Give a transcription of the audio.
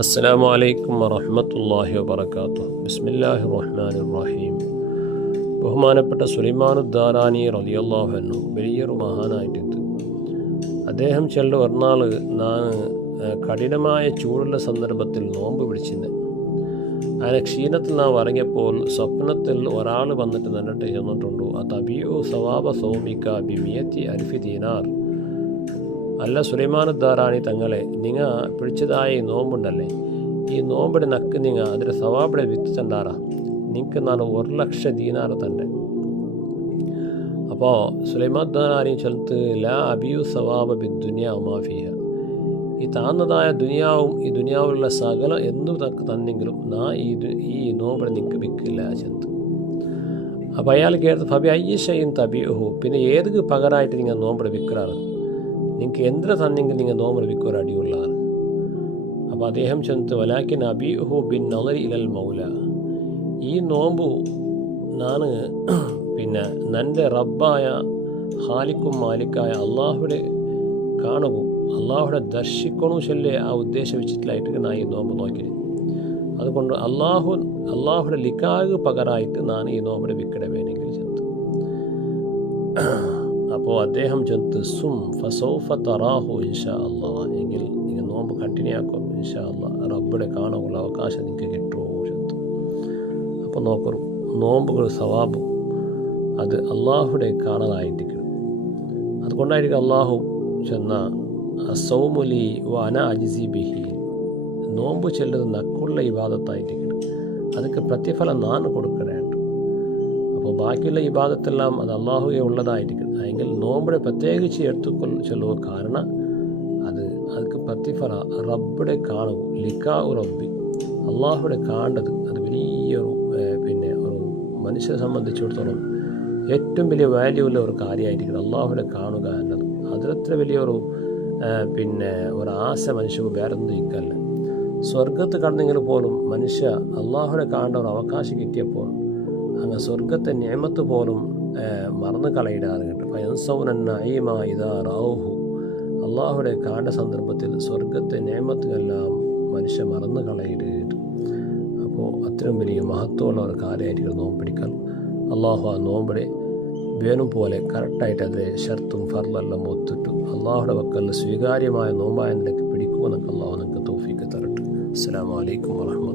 അസ്സലാമു അലൈക്കും വറഹ്മത്തുള്ളാഹി വബറകാതുഹു. ബിസ്മില്ലാഹിർ റഹ്മാനിർ റഹീം. ബഹുമാനപ്പെട്ട സുലൈമാനുദ്ദാറാനി റളിയല്ലാഹു അൻഹു വലിയൊരു മഹാനായിട്ടുണ്ട്. അദ്ദേഹം ചെല്ലു ഒരുനാൾ കഠിനമായ ചൂടുള്ള സന്ദർഭത്തിൽ നോമ്പ് പിടിച്ചിരുന്നു. അങ്ങനെ ക്ഷീണത്തിൽ നാം ഇറങ്ങിയപ്പോൾ സ്വപ്നത്തിൽ ഒരാൾ വന്നിട്ട് നിന്നിട്ട് ചെന്നിട്ടുണ്ടു, തബിയു സവാബ സൗമിക ബി മിയത്തി അൽഫി ദീനാർ. അല്ല സുലൈമാനുദ്ദാറാനി തങ്ങളെ, നിങ്ങൾ പിടിച്ചതായ ഈ നോമ്പുണ്ടല്ലേ, ഈ നോമ്പിടെ നക്ക് നിങ്ങൾ അതിൻ്റെ സവാബിടെ വിത്ത് തണ്ടാറാ, നിങ്ങൾക്ക് നാളെ 1,00,000 ദീനാർ തന്നെ. അപ്പോൾ സുലൈമാനുദ്ദാറാനി ചൊല്ലുത്ത് ലാ അബിയു സവാബ ബി ദുനിയാ മാഫിയ. ഈ താന്നതായ ദുനിയാവും ഈ ദുനിയാവിലുള്ള സകല എന്തു തക്ക് തന്നെങ്കിലും ഈ നോമ്പിടെ നിങ്ങൾക്ക് വിൽക്കില്ല ചെന്ന്. അപ്പോൾ അയാൾ കേട്ടത് ഫബി അയ്യഷയും തബിയുഹു, പിന്നെ ഏത് പകരമായിട്ട് നിങ്ങൾ നോമ്പിടെ വിൽക്കാറ്, നിങ്ങൾക്ക് എന്തിനെ തന്നെങ്കിൽ നിങ്ങൾ നോമ്പ് വിൽക്കൊരു അടിയുള്ളതാണ്. അപ്പോൾ അദ്ദേഹം ചെന്ന് വലാക്കിൻ അബിഹു ബിൻ നളരി ഇലൽ മൗല, ഈ നോമ്പു ഞാൻ പിന്നെ നൻ്റെ റബ്ബായ ഹാലിക്കും മാലിക്കായ അള്ളാഹുടെ കാണുകയും അള്ളാഹുടെ ദർശിക്കണു ചൊല്ലേ ആ ഉദ്ദേശം വെച്ചിട്ടില്ലായിട്ട് ഞാൻ ഈ നോമ്പ് നോക്കി. അതുകൊണ്ട് അള്ളാഹുടെ ലിക്കാഗ് പകരമായിട്ട് ഞാൻ ഈ നോമ്പിടെ വിൽക്കട വേണമെങ്കിൽ ചെന്ന്. അപ്പോൾ അദ്ദേഹം ചെന്ന് സും ഫസൗഫ തറാഹു ഇൻഷാ അള്ളാഹ്, എങ്കിൽ നിങ്ങൾ നോമ്പ് കണ്ടിന്യൂ ആക്കും ഇൻഷാ അള്ളാഹ്, റബ്ബിടെ കാണാനുള്ള അവകാശം നിങ്ങൾക്ക് കിട്ടുമോ ചെന്ന്. അപ്പോൾ നോക്കൂ, നോമ്പുകൾ സവാബും അത് അള്ളാഹുടെ കാണാനായിരിക്കണം. അതുകൊണ്ടായിരിക്കും അള്ളാഹു ചെന്ന സൗമുലി വന അജിസി ബിഹി, നോമ്പ് ചെല്ലത് നക്കുള്ള ഇബാദത്തായിരിക്കണം, അതൊക്കെ പ്രതിഫലം ഞാൻ കൊടുക്കണേണ്ട. അപ്പോൾ ബാക്കിയുള്ള ഇബാദത്തെല്ലാം അത് അള്ളാഹുവെ ഉള്ളതായിരിക്കണം. എങ്കിൽ നോമ്പിടെ പ്രത്യേകിച്ച് ചെല്ലുക, കാരണം അതൊക്കെ പ്രതിഫല റബ്ബിടെ കാണുക, ലിക്കാ റബ്ബി, അള്ളാഹുടെ കാണേണ്ടത് അത് വലിയൊരു ഒരു മനുഷ്യനെ സംബന്ധിച്ചിടത്തോളം ഏറ്റവും വലിയ വാല്യൂ ഉള്ള ഒരു കാര്യമായിരിക്കണം അള്ളാഹുടെ കാണുക എന്നത്. അതിലത്ര വലിയൊരു ഒരു ആശ മനുഷ്യക്ക് വേറെ ഒന്നും ഇക്കല്ല. സ്വർഗത്ത് കണ്ടെങ്കിൽ പോലും മനുഷ്യ അള്ളാഹുടെ കാണേണ്ട ഒരു അവകാശം കിട്ടിയപ്പോൾ അങ്ങ് സ്വർഗത്തെ നിഅമത്ത് പോലും മറന്നു കളയിടാറ് കേട്ടോ. അള്ളാഹുടെ കാണേണ്ട സന്ദർഭത്തിൽ സ്വർഗത്തെ നിഅമത്തുകളെല്ലാം മനുഷ്യ മറന്നു കളയിടുക. അപ്പോൾ അത്രയും വലിയ മഹത്വമുള്ള ഒരു കാര്യമായിരിക്കും നോമ്പ് പിടിക്കൽ. അള്ളാഹു ആ നോമ്പിടെ വേണം പോലെ കറക്റ്റായിട്ട് അതിലെ ഷർത്തും ഫർലെല്ലാം ഒത്തിട്ട് അള്ളാഹുടെ വക്കലിൽ സ്വീകാര്യമായ നോമ്പായ നിലയ്ക്ക് പിടിക്കുമെന്നൊക്കെ അള്ളാഹു നിങ്ങൾക്ക് തൗഫീക്ക് തരട്ടെ. അസ്സലാമു അലൈക്കും വറഹ്മത്തുള്ളാഹി.